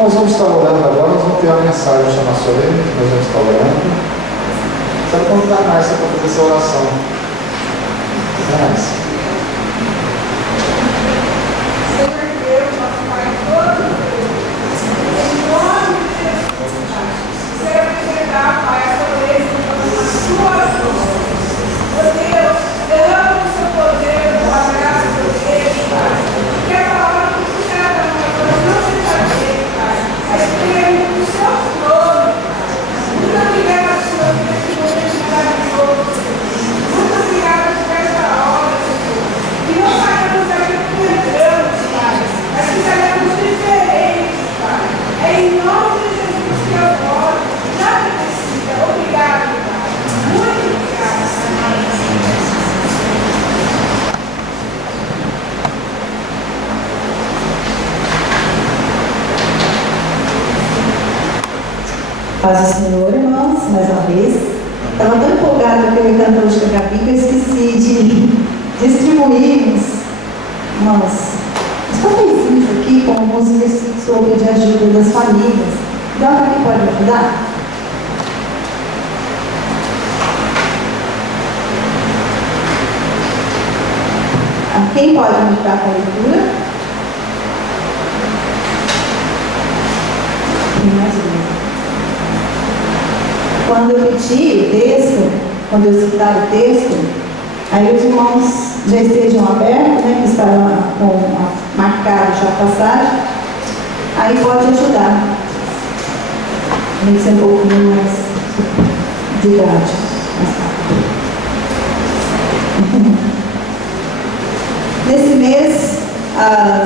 nós vamos estar orando agora, nós vamos ter uma mensagem chamada solene, nós vamos estar orando. Sabe quando dá mais para fazer essa oração? Mais. Paz do Senhor, irmãos, mais uma vez. Estava tão empolgada com aquele canto hoje da Gabi que eu esqueci de distribuir uns papeizinhos aqui com alguns exercícios sobre de ajuda das famílias. Então, alguém pode me ajudar? Quem pode me ajudar com a leitura? Tem mais um. Quando eu pedir o texto, quando eu citar o texto, aí os irmãos já estejam abertos, né, que estarão marcados já a passagem, aí pode ajudar. Tem que ser um pouquinho mais didático. Nesse mês,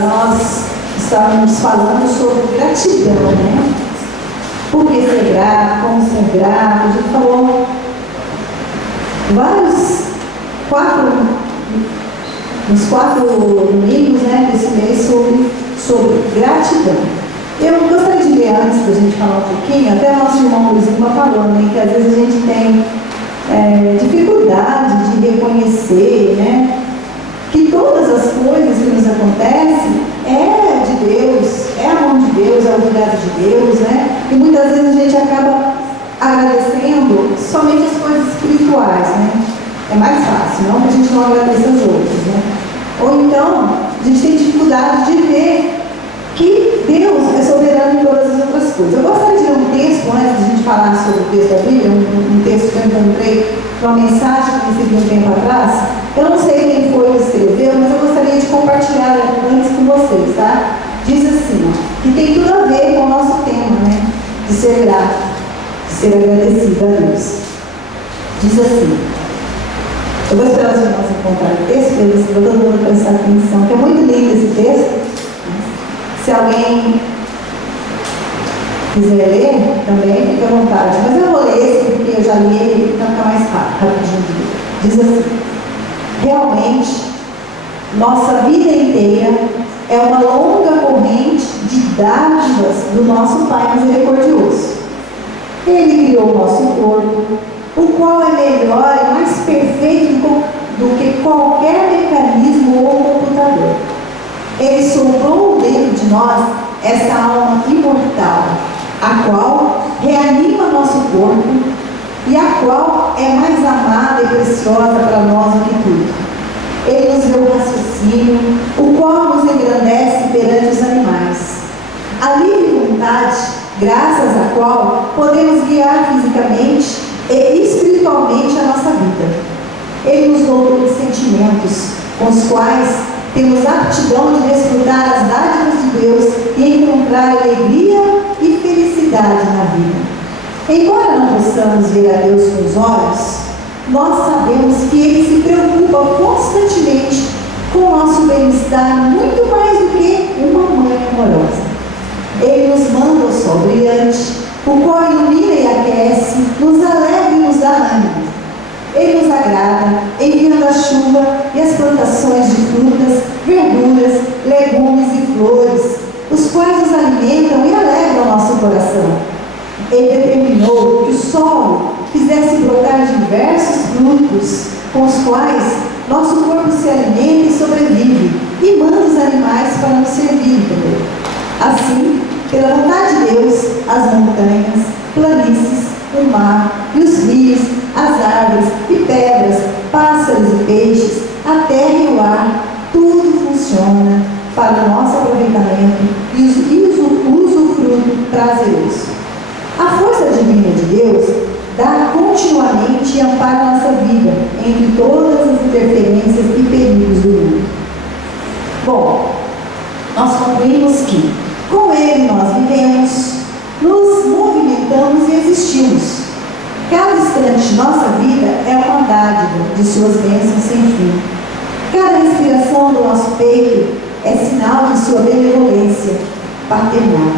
nós estávamos falando sobre gratidão, né? Por que ser grato, como ser grato. A gente falou nos quatro domingos, né, desse mês sobre gratidão. Eu gostaria de ler antes da gente falar um pouquinho, até o nosso irmão Luizinho falou, né, que às vezes a gente tem dificuldade de reconhecer, né, que todas as coisas que nos acontecem é de Deus, é a mão de Deus, é o cuidado de Deus, né? E muitas vezes a gente acaba agradecendo somente as coisas espirituais, né? É mais fácil, não que a gente não agradeça as outras, né? Ou então, a gente tem dificuldade de ver que Deus é soberano em todas as outras coisas. Eu gostaria de ler um texto, antes de a gente falar sobre o texto da Bíblia, um texto que eu encontrei, uma mensagem que recebi um tempo atrás. Eu não sei quem foi que escreveu, mas eu gostaria de compartilhar antes com vocês, tá? Diz assim, que tem tudo a ver com o nosso tema, né? De ser grato, de ser agradecido a Deus. Diz assim, eu vou esperar os irmãos encontrarem o texto, para todo mundo prestar atenção, que é muito lindo esse texto. Se alguém quiser ler, também fique à vontade. Mas eu vou ler esse, porque eu já li ele, então fica mais rapidinho. Diz assim, realmente, nossa vida inteira é uma longa corrente de dádivas do nosso Pai misericordioso. Ele criou o nosso corpo, o qual é melhor e mais perfeito do que qualquer mecanismo ou computador. Ele soprou dentro de nós essa alma imortal, a qual reanima nosso corpo e a qual é mais amada e preciosa para nós do que tudo. Ele nos deu o raciocínio, o qual nos engrandece perante os animais. A livre vontade, graças à qual podemos guiar fisicamente e espiritualmente a nossa vida. Ele nos dotou de sentimentos, com os quais temos a aptidão de desfrutar as dádivas de Deus e encontrar alegria e felicidade na vida. Embora não possamos ver a Deus com os olhos, nós sabemos que Ele se preocupa constantemente com o nosso bem-estar, muito mais do que uma mãe amorosa. Ele nos manda o sol brilhante, o qual ilumina e aquece, nos alegra e nos dá ânimo. Ele nos agrada, enviando a chuva e as plantações de frutas, verduras, legumes e flores, os quais nos alimentam e alegram o nosso coração. Ele determinou que o solo fizesse brotar diversos frutos, com os quais nosso corpo se alimenta e sobrevive, e manda os animais para nos servir também. Assim, Pela vontade de Deus, as montanhas, planícies, o mar e os rios, as árvores e pedras, pássaros e peixes, a terra e o ar, tudo funciona para o nosso aproveitamento e usufruto prazeroso. A força divina de Deus dá continuamente e ampara a nossa vida entre todas as interferências e perigos do mundo. Bom, nós concluímos que com Ele nós vivemos, nos movimentamos e existimos. Cada instante de nossa vida é uma dádiva de suas bênçãos sem fim. Cada respiração do nosso peito é sinal de sua benevolência paternal.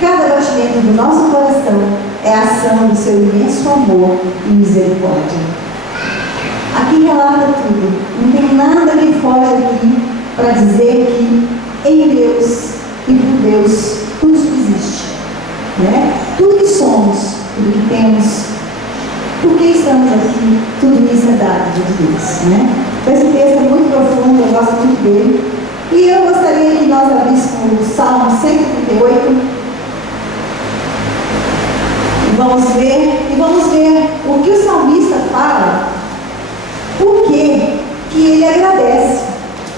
Cada batimento do nosso coração é ação do seu imenso amor e misericórdia. Aqui relata tudo. Não tem nada que foge aqui para dizer que em Deus e por Deus tudo existe. Né? Tudo que somos, tudo que temos, por que estamos aqui, tudo isso é dádiva de Deus. Né? Esse texto é muito profundo, eu gosto muito dele. E eu gostaria que nós abríssemos o Salmo 138. E vamos ver o que o salmista fala, por que ele agradece.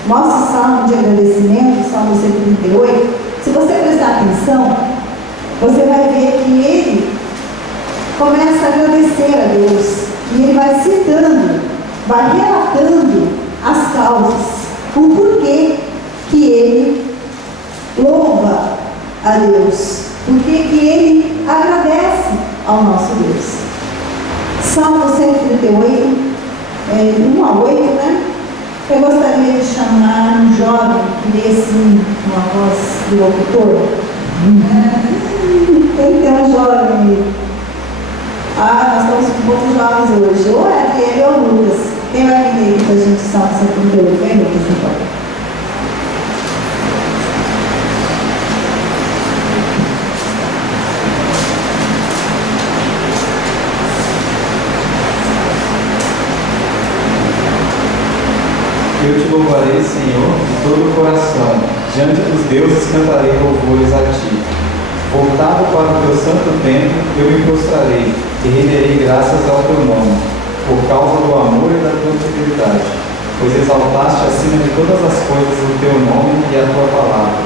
Nosso salmo de agradecimento, o Salmo 138, se você prestar atenção, você vai ver que ele começa a agradecer a Deus. E ele vai citando, vai relatando as causas, o porquê que ele louva a Deus, porquê que ele agradece ao nosso Deus. Salmo 138, 1 a 8, né? Eu gostaria de chamar um jovem que lê assim, uma voz de locutor. Tem que ter um jovem aí. Nós estamos com poucos jovens hoje. Ou é ele ou o Lucas. Quem vai vir aí para a gente Salmo 138? Vem, Lucas, então. Eu te louvarei, Senhor, de todo o coração. Diante dos deuses cantarei louvores a ti. Voltado para o teu santo templo, eu me prostrarei e renderei graças ao teu nome, por causa do amor e da tua fidelidade. Pois exaltaste acima de todas as coisas o teu nome e a tua palavra.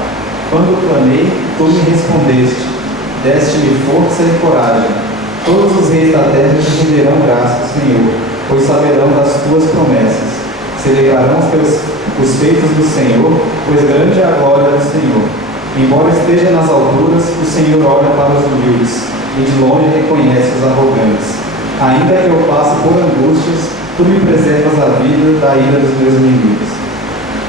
Quando clamei, tu me respondeste. Deste-me força e coragem. Todos os reis da terra te renderão graças, Senhor, pois saberão das tuas promessas. Celebrarão os feitos do Senhor, pois grande é a glória do Senhor. Embora esteja nas alturas, o Senhor olha para os humildes, e de longe reconhece os arrogantes. Ainda que eu passe por angústias, tu me preservas a vida da ira dos meus inimigos.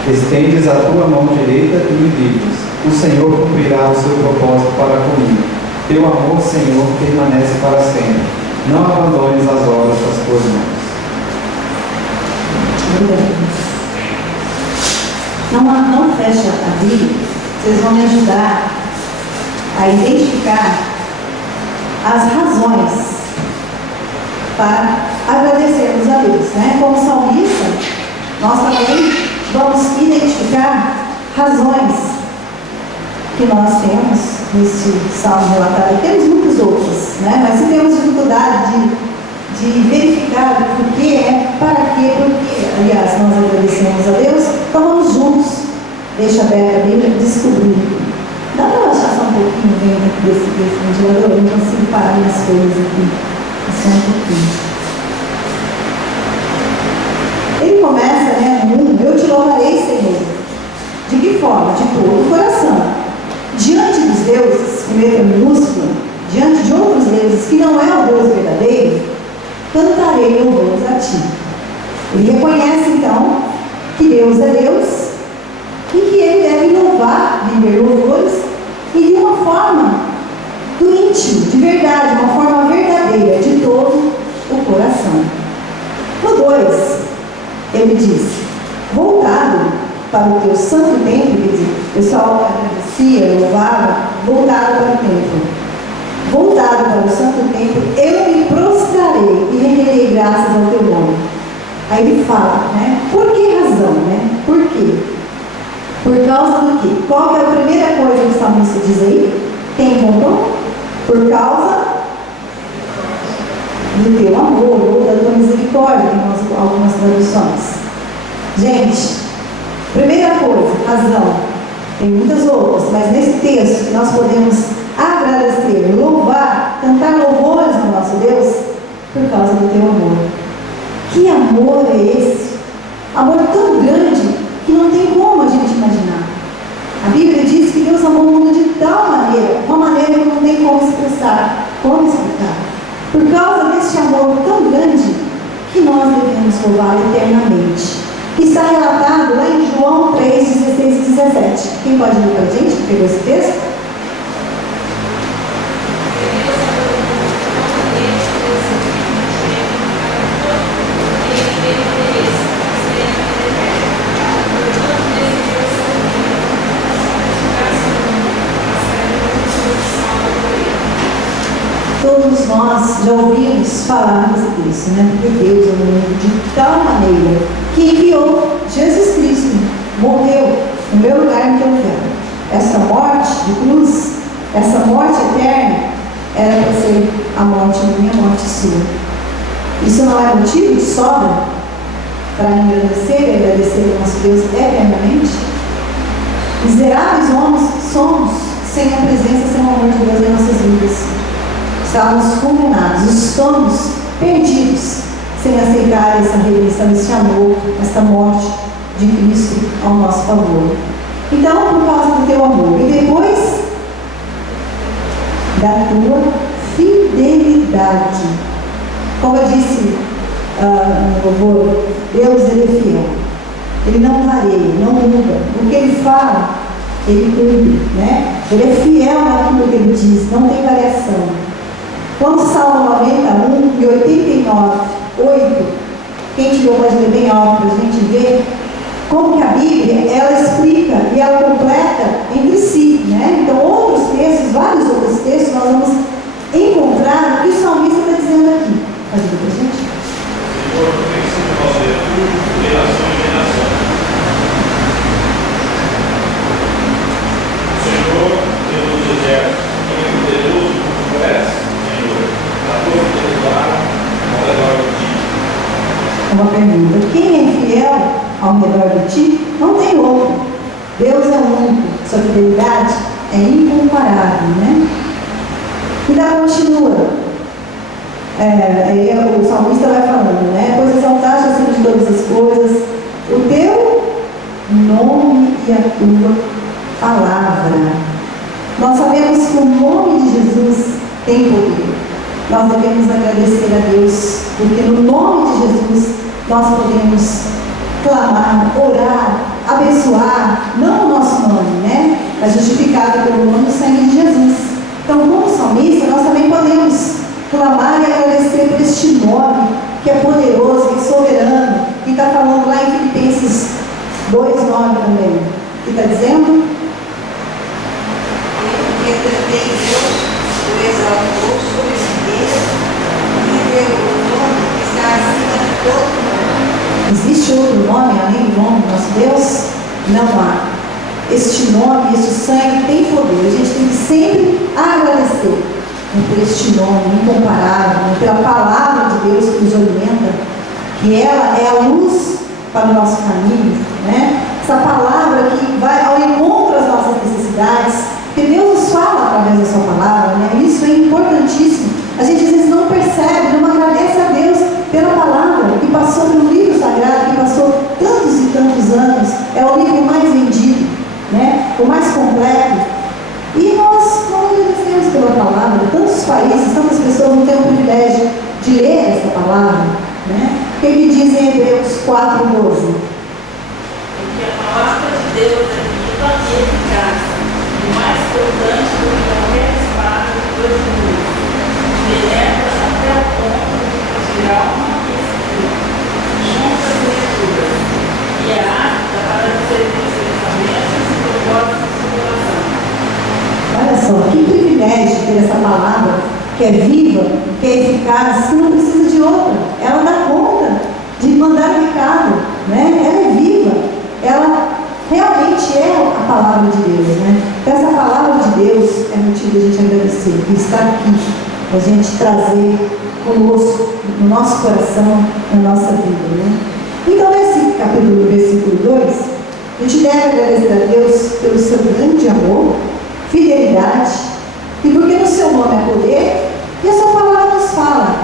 Estendes a tua mão direita e me livres. O Senhor cumprirá o seu propósito para comigo. Teu amor, Senhor, permanece para sempre. Não abandones as obras das tuas mãos. Não fecha a Bíblia, vocês vão me ajudar a identificar as razões para agradecermos a Deus. Né? Como salmista, nós também vamos identificar razões que nós temos nesse salmo relatado. Temos muitas outras, né? Mas se temos dificuldade de verificar o porquê, para quê, porque, aliás, nós agradecemos a Deus, então vamos juntos, deixa aberta a Bíblia, descobrir. Dá para achar só um pouquinho dentro desse ventilador? Eu não consigo parar minhas coisas aqui. Só um pouquinho. Ele começa, né, eu te louvarei, Senhor. De que forma? De todo o coração. Diante dos deuses, com letra minúscula, diante de outros deuses que não é o Deus verdadeiro, cantarei louvores a ti. Ele reconhece então que Deus é Deus e que ele deve louvar, render louvores e de uma forma do íntimo, de verdade, uma forma verdadeira, de todo o coração. No 2, ele diz: voltado para o teu santo templo, quer dizer, o pessoal agradecia, louvava, voltado para o templo. Voltado para o santo templo, eu me prostrarei e renderei graças ao teu nome. Aí ele fala, né? Por que razão, né? Por quê? Por causa do quê? Qual que é a primeira coisa que o salmista diz aí? Quem encontrou? Por causa do teu amor ou da tua misericórdia, em algumas traduções. Gente, primeira coisa, razão. Tem muitas outras, mas nesse texto nós podemos agradecer, louvar, cantar louvores no nosso Deus por causa do teu amor. Que amor é esse? Amor tão grande que não tem como a gente imaginar. A Bíblia diz que Deus amou o mundo de tal maneira, uma maneira que não tem como expressar. Como explicar? Por causa desse amor tão grande que nós devemos louvá-lo eternamente. Está relatado lá em João 3, 16 e 17. Quem pode ler para a gente que pegou esse texto? Todos nós já ouvimos falar desse texto, né? Porque Deus amou o mundo de tal maneira que enviou Jesus Cristo, morreu no meu lugar e no teu lugar. Essa morte de cruz, essa morte eterna, era para ser a morte minha, a morte sua. Isso não é motivo de sobra para engrandecer e agradecer ao nosso Deus eternamente? Miseráveis somos sem a presença, sem o amor de Deus em nossas vidas. Estávamos condenados, estamos perdidos, sem aceitar essa redenção, esse amor, essa morte de Cristo ao nosso favor. Então, por causa do teu amor, e depois da tua fidelidade. Como eu disse no louvor, Deus ele é fiel, ele não varia, não muda. O que ele fala, ele cumpre, né? Ele é fiel naquilo que ele diz, não tem variação. Quando Salmo 91 e 89, 8, quem tirou pode ler bem alto para a gente ver como que a Bíblia, ela explica e ela completa entre si, né? Então, outros textos, vários outros textos, nós vamos encontrar o que o salmista está dizendo aqui. Pode ler para a gente? Senhor, conhecido nosso refúgio, geração em geração. Senhor, Deus dos exércitos, quem é poderoso como parece, Senhor, na tua fidelidade ao redor de ti. Uma pergunta: quem é fiel ao redor de ti? Não tem outro. Deus é único, sua fidelidade é incomparável, né? E daí continua. O salmista vai falando, né? Pois exaltaste acima de todas as coisas o teu nome e a tua palavra. Nós sabemos que o nome de Jesus tem poder. Nós devemos agradecer a Deus, porque no nome de Jesus nós podemos clamar, orar, abençoar, não o nosso nome, né? Mas justificado pelo nome do sangue de Jesus. Então, como salmista, nós também podemos clamar e agradecer por este nome que é poderoso, que é soberano, que está falando lá em Filipenses 2:9 também, que está dizendo: que também Deus o exaltou sobre si mesmo e deu o nome que está acima de todo nome. existe outro nome além do nome do nosso Deus? Não há. Este nome, este sangue tem poder. A gente tem que sempre agradecer por este nome incomparável, pela palavra de Deus que nos alimenta, que ela é a luz para o nosso caminho, né? Essa palavra que vai ao encontro das nossas necessidades, que Deus nos fala através da sua palavra, né? Isso é importantíssimo. A gente às vezes não percebe, não agradece a Deus pela palavra que passou pelo livro sagrado, que passou tantos e tantos anos, é o livro mais vendido, né? O mais completo. E nós não agradecemos pela palavra. Tantos países, tantas pessoas não têm o privilégio de ler essa palavra, né? O que diz em Hebreus 4:12? Porque a palavra de Deus é viva e eficaz, e mais cortante do que qualquer espada de dois gumes, penetra até o ponto de tirar uma e espírito, juntas e leituras, e é apta para discernir os pensamentos e propósitos do coração. Olha só, que privilégio ter essa palavra que é viva, que é eficaz, que não precisa de outra. Ela dá conta de mandar o recado, né? Ela é viva, ela realmente é a palavra de Deus, né? Então, essa palavra de Deus é motivo motivo a gente agradecer e estar aqui, a gente trazer conosco, no nosso coração, na nossa vida, né? Então, nesse capítulo, versículo 2, a gente deve agradecer a Deus pelo seu grande amor, fidelidade, e porque no seu nome há poder, e a sua palavra nos fala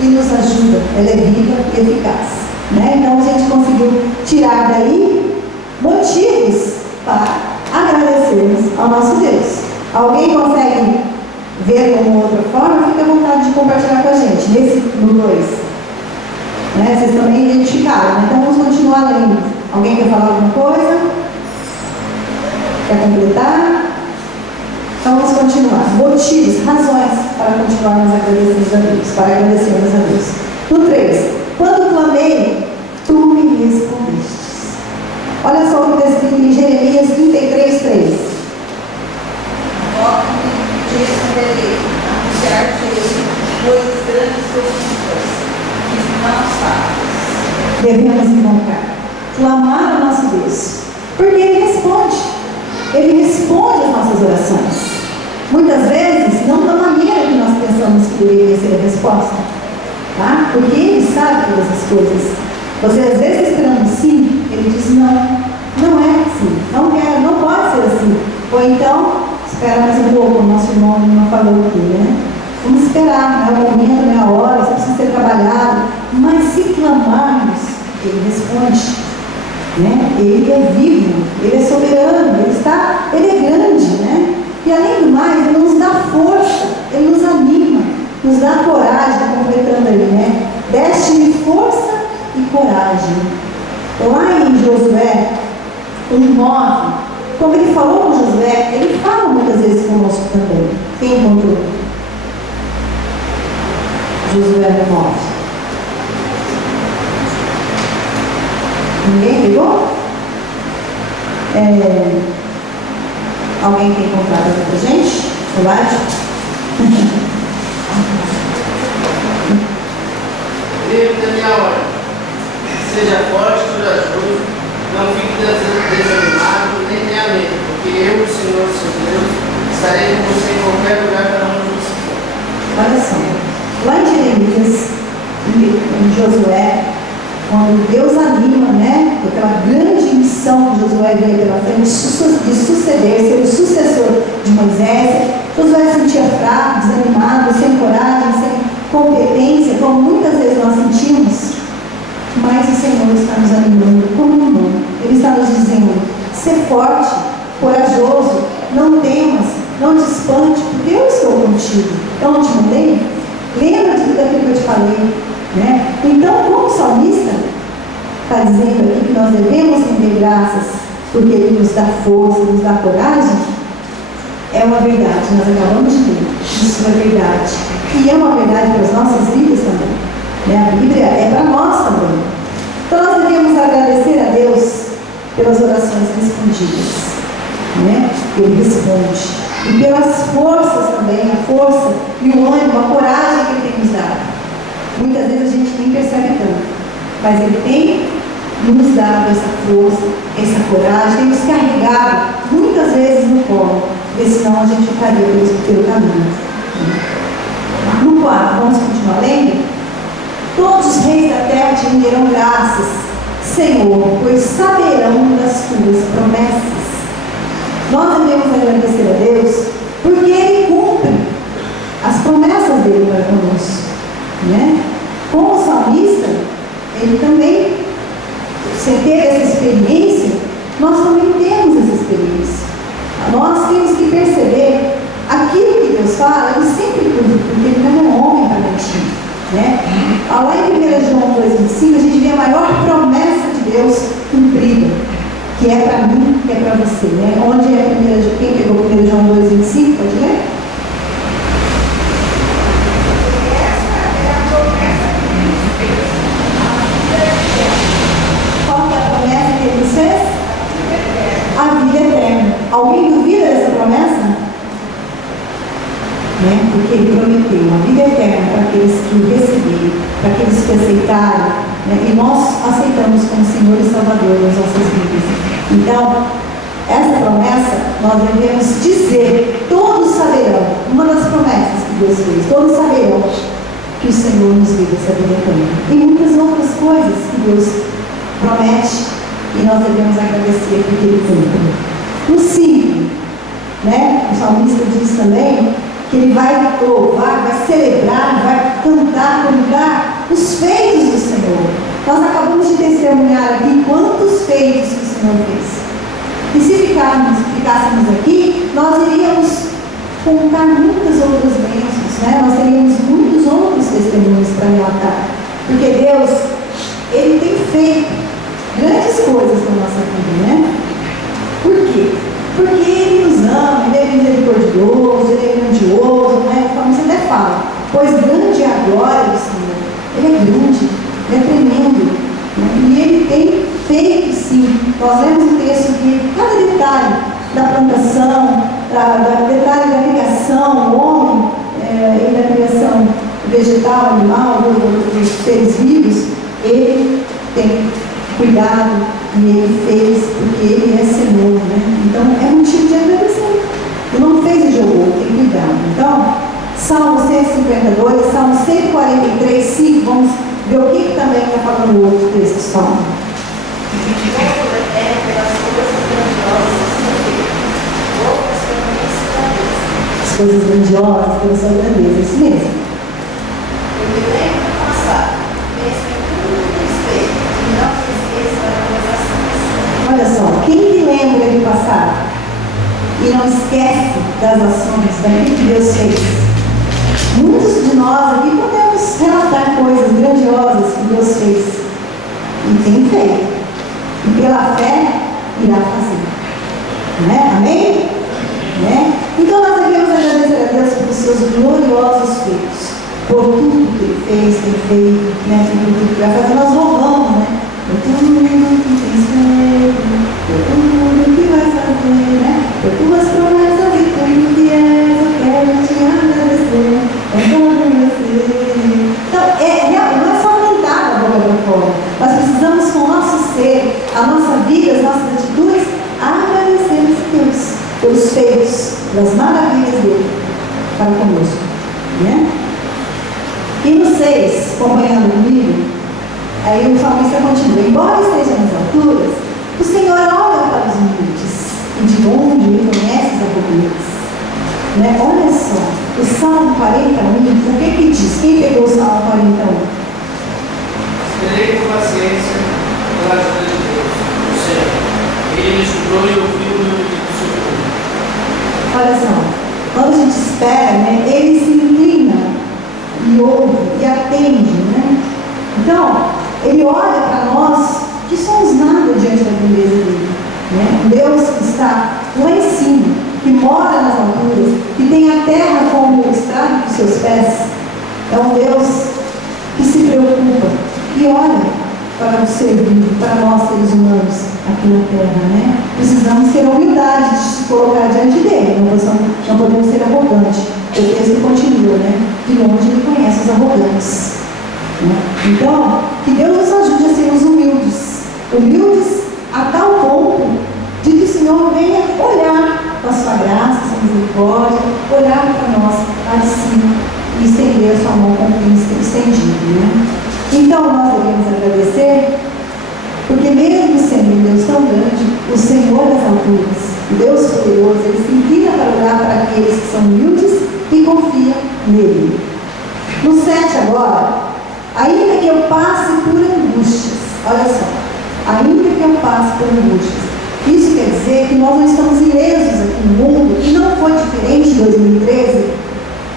e nos ajuda, ela é viva e eficaz, né? Então, a gente conseguiu tirar daí motivos para agradecermos ao nosso Deus. Alguém consegue ver de uma outra forma? Fica à vontade de compartilhar com a gente. Nesse no 2, né? Vocês também identificaram, né? Então vamos continuar lendo. Alguém quer falar alguma coisa? Quer completar? Então vamos continuar. Motivos, razões para continuarmos agradecidos a Deus, para agradecermos a Deus. No 3, quando clamei, tu me respondeste. Olha só o que está escrito em Jeremias 33:3. Toque-me de responderei, anunciar-te-ei coisas grandes e ocultas, que não sabes. Devemos invocar, clamar ao nosso Deus, porque Ele responde. Ele responde às nossas orações. Muitas vezes, não da maneira que nós pensamos que deveria ser a resposta, tá? Porque Ele sabe todas as coisas. Você às vezes esperando sim, Ele diz não, não é assim, não quero, não pode ser assim. Ou então, espera mais um pouco, o nosso irmão não falou aqui, né? Vamos esperar, não é o momento, não é a hora, isso precisa ser trabalhado. Mas se clamarmos, Ele responde, né? Ele é vivo, Ele é soberano, Ele é grande, né? E além do mais, Ele nos dá força, Ele nos anima, nos dá coragem, completando ali, né? Deste-me força e coragem. Lá em Josué 1:9, como Ele falou com Josué, Ele fala muitas vezes conosco também. Quem encontrou? Josué 9. Ninguém pegou? Alguém tem encontrado aqui pra gente? Verdade? Livro da minha hora. Seja forte e corajoso, não fique desanimado nem tenha medo, porque eu, o Senhor, seu Deus, estarei com você em qualquer lugar para onde você for. Olha só, lá em Jeremias, em Josué, quando Deus anima, né, aquela grande missão que Josué veio pela frente, de suceder, ser o sucessor de Moisés, Josué se sentia fraco, desanimado, sem coragem, sem competência, como muitas vezes nós sentimos, mas o Senhor está nos animando como um irmão. Ele está nos dizendo, ser forte, corajoso, não temas, não te espante, porque eu estou contigo. Eu não te mandei? Lembra de tudo aquilo que eu te falei, né? Então, como o salmista está dizendo aqui que nós devemos render graças, porque Ele nos dá força, nos dá coragem, é uma verdade, nós acabamos de ver, isso é verdade. E é uma verdade para as nossas vidas também, né? A Bíblia é para nós também. Então nós devemos agradecer a Deus pelas orações respondidas, né? Ele responde. E pelas forças também, a força e o ânimo, a coragem que Ele tem nos dado. Muitas vezes a gente nem percebe tanto, mas Ele tem nos dado essa força, essa coragem, tem nos carregado muitas vezes no colo, porque senão a gente ficaria pelo caminho. No 4, vamos continuar lendo? Todos os reis da terra te renderão graças, Senhor, pois saberão das tuas promessas. Nós devemos agradecer a Deus porque Ele cumpre as promessas dele para conosco, né? Como salmista, ele também, você teve essa experiência, nós também temos essa experiência. Nós temos que perceber aquilo que Deus fala, Ele sempre cumpre, porque Ele não é um homem para mentir, né? Lá em 1 João 2,25, a gente vê a maior promessa de Deus cumprida, que é para mim, que é para você, né? Onde é 1 João? Quem pegou 1 João 2,25? Pode ler? Qual que é a promessa que Ele nos fez? A vida eterna. Alguém duvida dessa promessa? Né? Porque Ele prometeu a vida eterna para aqueles que o receberem, para aqueles que aceitaram, né? E nós aceitamos como Senhor e Salvador das nossas vidas. Então, essa promessa nós devemos dizer, todos saberão, uma das promessas que Deus fez, todos saberão que o Senhor nos deu essa vida eterna. E muitas outras coisas que Deus promete e nós devemos agradecer porque Ele cumpre. No 5, né, o salmista diz também que ele vai louvar, vai celebrar, vai cantar os feitos do Senhor. Nós acabamos de testemunhar aqui quantos feitos que o Senhor fez. E se ficássemos aqui, nós iríamos contar muitas outras bênçãos, né? Nós teríamos muitos outros testemunhos para relatar. Porque Deus, Ele tem feito grandes coisas na nossa vida, né? Por quê? Porque Ele nos ama, Ele é misericordioso, Ele é grandioso, né? Como você até fala, pois grande é a glória do Senhor. Ele é grande, Ele é tremendo, né? E Ele tem feito, sim. Nós lemos um texto que cada detalhe da plantação, detalhe da criação, o homem e da criação vegetal, animal, dos seres vivos, Ele tem cuidado e Ele fez porque Ele é Senhor, né? Então é motivo de agradecer. Ele não fez e jogou, tem cuidado. Então, Salmo 152, Salmo 143, 5, vamos ver o que também está falando o outro texto, Salmo. É pelas coisas grandiosas do Senhor, outras pela minha grandeza. As coisas grandiosas, pela sua grandeza, isso mesmo. Eu me lembro do passado, penso em tudo que fiz feito, e não se esqueça das minhas ações. Olha só, quem me lembra do passado e não esquece das ações, daquilo que Deus fez? Muitos de nós aqui podemos relatar coisas grandiosas que Deus fez e tem feito. E pela fé irá fazer. Né? Amém? Né? Então nós devemos agradecer a Deus pelos seus gloriosos feitos, por tudo que Ele fez, tem feito, né? Por tudo que vai fazer. Nós louvamos, né? Por tudo que tens feito, por tudo que vais fazer, né? Por tuas promessas e tudo que és, eu quero te agradecer. Então, não é só cantar da boca para fora. Nós precisamos, com o nosso ser, a nossa vida, as nossas atitudes, agradecer a Deus pelos feitos, das maravilhas dele para conosco. Né? E no 6, acompanhando comigo, aí o salmista continua: embora esteja nas alturas, o Senhor olha para os humildes e de onde Ele conhece as arrogantes. Né? Olha só, o Salmo 41, o que diz? Quem pegou o Salmo 41? Esperei com paciência pela ajuda de Deus, o Senhor. Ele me escutou e ouviu o meu pedido de socorro. Olha só, quando a gente espera, né, Ele se inclina e ouve e atende, né? Então, Ele olha para nós que somos nada diante da grandeza dele, né? Deus que está lá em cima, que mora nas alturas, que tem a terra como o estrado dos seus pés, é um Deus que se preocupa e olha para o ser vivo, para nós seres humanos aqui na terra, né? Precisamos ter a humildade de se colocar diante dele, não podemos ser arrogantes. O texto continua, né? De longe Ele conhece os arrogantes. Né? Então, que Deus nos ajude a sermos humildes a tal ponto de que o Senhor venha olhar com a sua graça, a sua misericórdia, olhar para nós lá de cima e estender a sua mão com o príncipe estendido. Né? Então, nós devemos agradecer, porque mesmo sendo um Deus tão grande, o Senhor das alturas, o Deus poderoso, Ele se inclina para olhar para aqueles que são humildes e confiam nele. No 7 agora, ainda que eu passe por angústias, olha só, ainda que eu passe por angústias, isso quer dizer que nós não estamos ilesos aqui no mundo, e não foi diferente em 2013,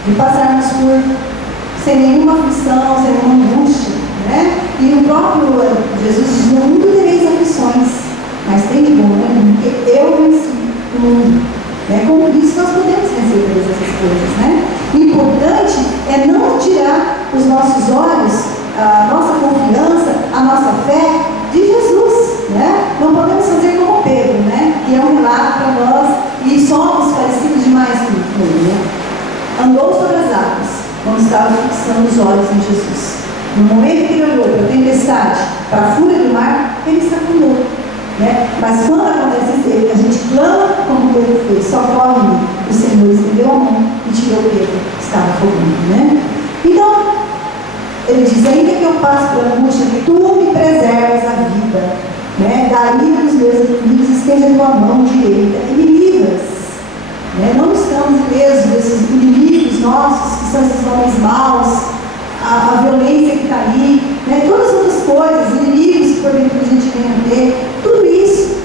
de passarmos por sem nenhuma aflição, sem nenhuma angústia, né? E o próprio Jesus diz: no mundo tereis aflições, mas tem de bom, né? Porque eu venci o mundo. Né? Com isso nós podemos vencer todas essas coisas, né? O importante é não tirar os nossos olhos, a nossa confiança, a nossa fé de Jesus, né? Não podemos fazer como Pedro, né? Que é um relato para nós e somos parecidos demais com ele, né? Andou sobre as águas, quando estava fixando os olhos em Jesus. No momento que ele olhou para a tempestade, para a fúria do mar, ele se afundou. né? Mas quando acontece isso, a gente clama como Pedro fez, socorre-me. O Senhor estendeu a mão e tirou Pedro, que estava afogando, né? Então, ele diz, ainda que eu passe pela angústia, tu me preservas a vida, né? Da ira dos meus inimigos, esteja a tua mão direita e me livras, né? Não estamos ilesos desses inimigos nossos, que são esses homens maus, a violência que está aí, né? Todas as outras coisas, inimigos que porventura a gente venha a ter, tudo isso,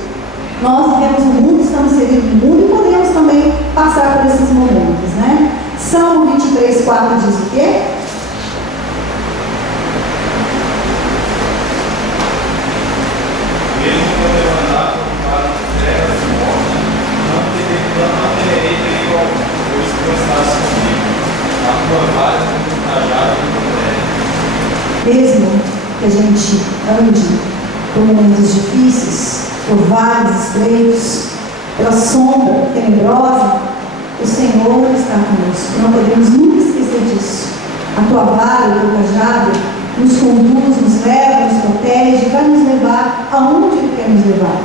nós vivemos no mundo, estamos inseridos no mundo e podemos também passar por esses momentos, né? Salmo 23, 4 diz o quê? Mesmo quando eu andar por trevas e morte, não temerei perigo algum, pois tu estás comigo. A tua vara e o teu cajado me protegem. Mesmo que a gente ande por momentos difíceis, por vales estreitos, pela sombra tenebrosa, o Senhor está conosco. Não podemos nunca esquecer disso. A tua vara e o teu cajado nos conduz, nos leva, nos protege, vai nos levar aonde Ele quer nos levar,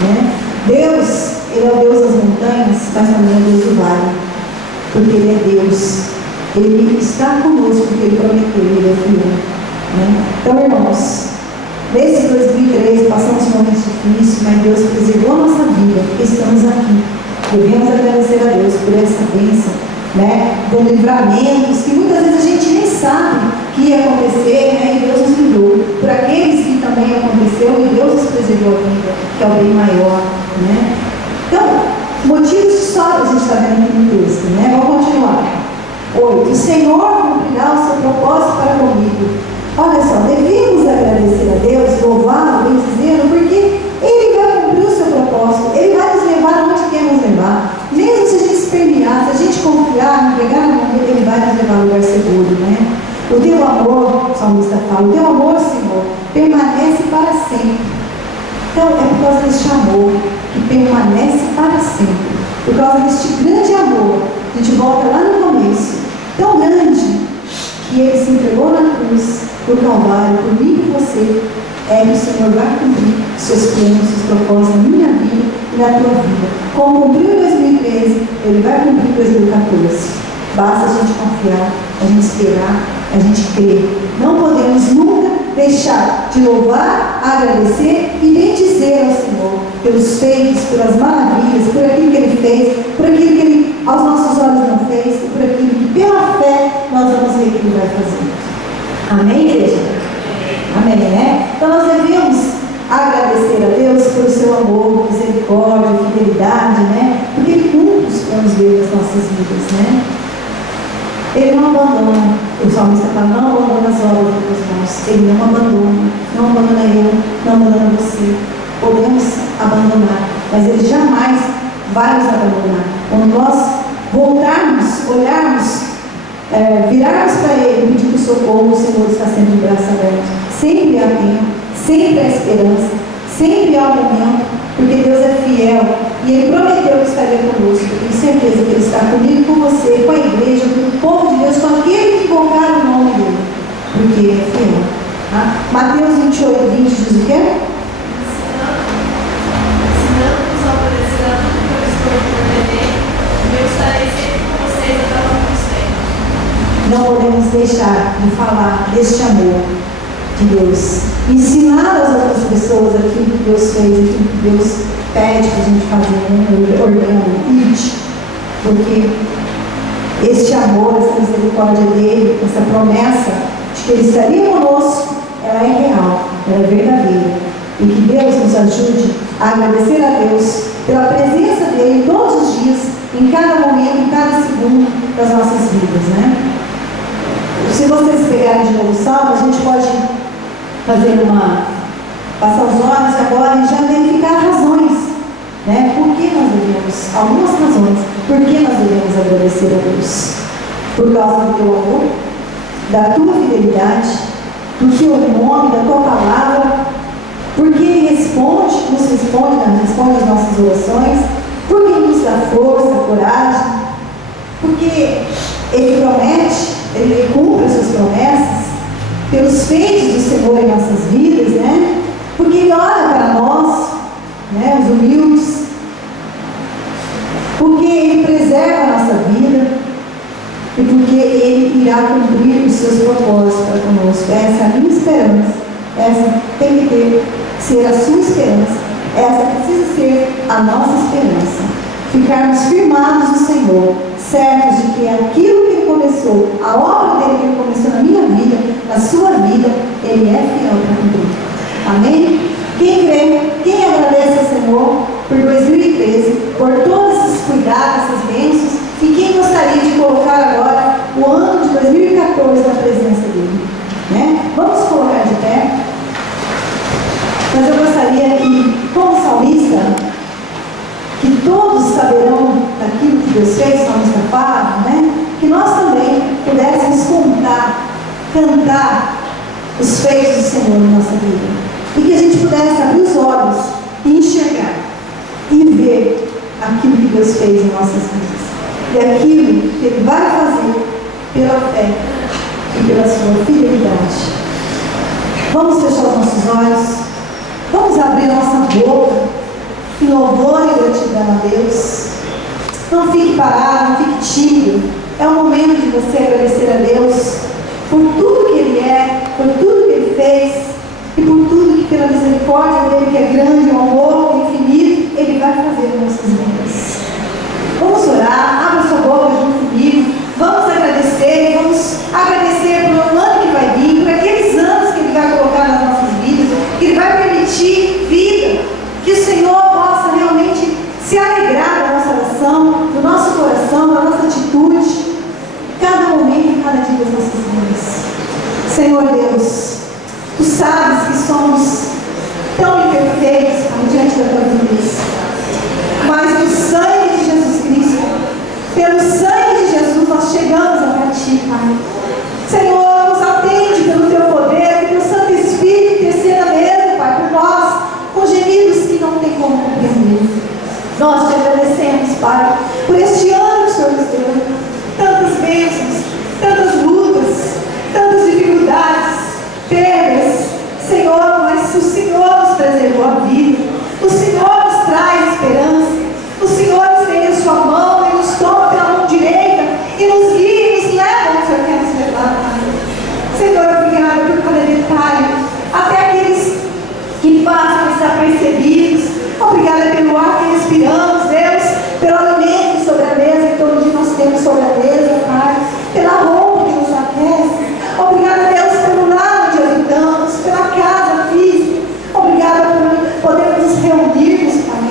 né? Deus, Ele é o Deus das montanhas, mas também é o Deus do vale, porque Ele é Deus. Ele está conosco, porque Ele prometeu, Ele é fiel, né? Então, irmãos, nesse 2013 passamos momentos difíceis, mas Deus preservou a nossa vida, porque estamos aqui. Devemos agradecer a Deus por essa bênção, né? De livramentos que muitas vezes a gente nem sabe que ia acontecer, né? E Deus nos livrou. Por aqueles que também aconteceu e Deus nos preservou a vida, que é o bem maior, né? Então, motivos de história a gente está vendo aqui no texto, né? Vamos continuar. 8. O Senhor cumprirá o seu propósito para comigo. Olha só, devemos agradecer a Deus, louvá-lo, bendizê-lo, porque Ele vai cumprir o seu propósito, Ele vai nos levar onde quer nos levar. Mesmo se a gente se permear, se a gente confiar, entregar na mão dele, Ele vai nos levar a um lugar seguro, né? O teu amor, o salmista fala, o teu amor, Senhor, permanece para sempre. Então, é por causa deste amor que permanece para sempre. Por causa deste grande amor, a gente volta lá no começo, tão grande, que Ele se entregou na cruz, por Calvário, por mim e por você, é que o Senhor vai cumprir seus planos, seus propósitos na minha vida e na tua vida. Como cumpriu em 2013, Ele vai cumprir em 2014. Basta a gente confiar, a gente esperar, a gente crer. Não podemos nunca deixar de louvar, agradecer e bendizer ao Senhor pelos feitos, pelas maravilhas, por aquilo que Ele fez, por aquilo que Ele aos nossos olhos não fez, e por aquilo que pela fé nós vamos ver que Ele vai fazer. Amém, igreja? Amém, né? Então nós devemos agradecer a Deus pelo seu amor, misericórdia, fidelidade, né? Porque Ele cumpre os planos dele nas nossas vidas, né? Ele não abandona, o salmista fala, não abandona as obras dos teus mãos. Ele não abandona eu, não abandona você. Podemos abandonar, mas Ele jamais vai nos abandonar. Quando nós voltarmos, olharmos, virarmos para Ele, pedir socorro, o Senhor está sempre de braço aberto. Sempre há tempo, sempre há esperança, sempre há momento, porque Deus é fiel e Ele prometeu que estaria conosco. Eu tenho certeza que Ele está comigo, com você, com a igreja, com o povo de Deus, com aquele que invocar o nome dEle, porque Ele é fiel. Tá? Mateus 28, 20 diz o quê? Se não nos obedecerá tudo que eu estou ordenando, eu estarei sempre com vocês até o fim dos tempos. Não podemos deixar de falar deste amor de Deus, ensinar às outras pessoas aquilo que Deus fez, aquilo que Deus pede para a gente fazer, ordenando, porque este amor, essa misericórdia dele, essa promessa de que Ele estaria conosco, ela é real, ela é verdadeira, e que Deus nos ajude a agradecer a Deus pela presença dele todos os dias, em cada momento, em cada segundo das nossas vidas, né? Se vocês pegarem de novo o salmo, a gente pode passar os olhos agora e já verificar razões, né? Por que nós devemos, algumas razões, por que nós devemos agradecer a Deus? Por causa do teu amor, da tua fidelidade, do teu nome, da tua palavra, porque Ele nos responde às nossas orações, porque Ele nos dá força, coragem, porque Ele promete, Ele cumpre as suas promessas, pelos feitos do Senhor em nossas vidas, né? Porque Ele olha para nós humildes, porque Ele preserva a nossa vida e porque Ele irá cumprir os seus propósitos para conosco. Essa é a minha esperança. Essa tem que ser a sua esperança. Essa precisa ser a nossa esperança. Ficarmos firmados no Senhor, certos de que aquilo que Ele começou, a obra dele que Ele começou na minha vida, na sua vida, Ele é fiel para cumprir. Amém? Quem crê, quem agradece ao Senhor por 2013, por todos esses cuidados, essas bênçãos, e quem gostaria de colocar agora o ano de 2014 na presença dele? Né? Vamos colocar de pé. Mas eu gostaria que, como salmista, que todos saberão daquilo que Deus fez, salmista Pablo, né? Que nós também pudéssemos cantar os feitos do Senhor na nossa vida. E que a gente pudesse abrir os olhos e enxergar e ver aquilo que Deus fez em nossas vidas. E aquilo que Ele vai fazer pela fé e pela sua fidelidade. Vamos fechar os nossos olhos. Vamos abrir a nossa boca em louvor e gratidão a Deus. Não fique parado, não fique tímido. É o momento de você agradecer a Deus por tudo que Ele é, por tudo que Ele fez e por tudo que pela misericórdia dele, que é grande, o amor infinito, Ele vai fazer em nossas vidas. Vamos orar, abra sua boca junto comigo, vamos agradecer por um ano que vai vir, por aqueles anos que Ele vai colocar nas nossas vidas, que Ele vai permitir vida, que o Senhor possa realmente se alegrar da nossa oração, do nosso coração, da nossa atitude, cada momento, cada dia das nossas vidas. Senhor Deus, Tu sabes que somos tão imperfeitos, Pai, diante da Tua presença. Mas no sangue de Jesus Cristo, pelo sangue de Jesus, nós chegamos até Ti, Pai. Senhor, nos atende pelo Teu poder, que o Santo Espírito interceda mesmo, Pai, por nós, com gemidos que não tem como compreender. Nós Te agradecemos, Pai, por este ano que o Senhor nos deu. Tantas bênçãos, tantas lutas, tantas dificuldades, perdas, Senhor, mas o Senhor nos preservou a vida, o Senhor nos traz esperança, o Senhor estende a sua mão e nos toma pela mão direita e nos guia e nos leva onde o Senhor quer nos levar, Pai. Senhor, obrigada por cada detalhe, até aqueles que passam desapercebidos. Obrigada pelo ar que respiramos, Deus, pelo alimento sobre a mesa que todo dia nós temos sobre a mesa, Pai, pela roupa que nos aquece. Obrigada, Deus, pelo lar onde habitamos, pela casa física. Obrigada por podermos nos reunirmos, Pai.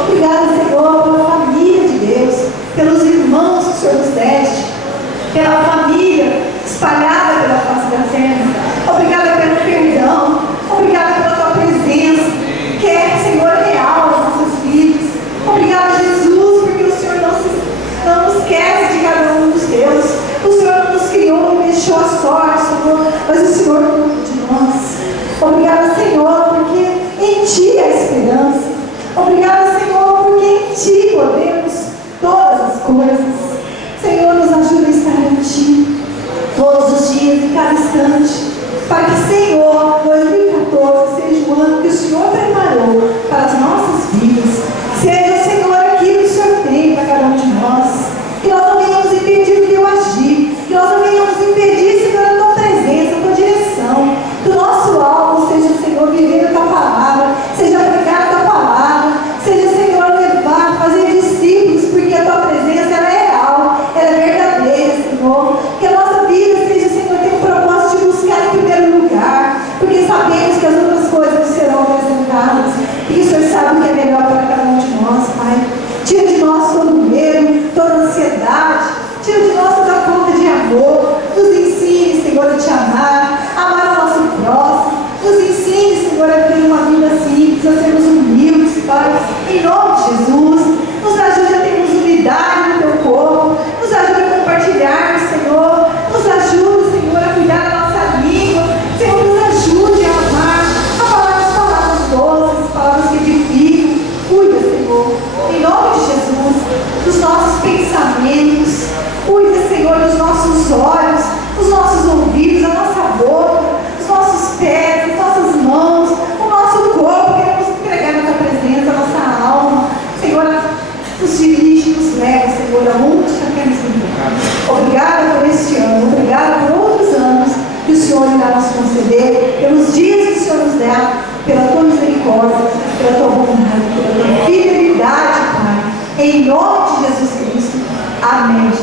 Obrigada, Senhor, pela família de Deus, pelos irmãos que o Senhor nos deste, pela família espalhada pela face da terra. Obrigada pelo perdão. Obrigada pela Tua presença, que é, Senhor, real nas nossas vidas. Obrigada, Jesus, porque o Senhor não nos esquece de cada um dos teus. O Senhor não nos criou e deixou a sorte, Senhor, mas o Senhor cuida de nós. Obrigada, Senhor, porque em Ti há esperança. Obrigada, Senhor, porque em Ti podemos todas as coisas. Senhor, nos ajuda a estar em Ti todos os dias, em cada instante, para que, Senhor, 2014 seja o ano que o Senhor preparou para as nossas vidas. Seja, Senhor, aquilo que o Senhor tem para cada um de nós. Que nós não venhamos impedir o Teu agir, que nós não venhamos impedir, Senhor, a Tua presença, a Tua direção. Que o nosso alvo seja, Senhor, viver a Tua palavra, seja pregar a Tua palavra, seja, Senhor, levar, fazer discípulos, porque a Tua presença ela é real, ela é verdadeira, Senhor. Que a nossa vida seja, Senhor, ter um propósito de buscar em primeiro lugar. já quer nos livrar. Obrigada por este ano, obrigada por outros anos que o Senhor irá nos conceder, pelos dias que o Senhor nos dá, pela tua misericórdia, pela tua bondade, pela tua fidelidade, Pai. Em nome de Jesus Cristo. Amém.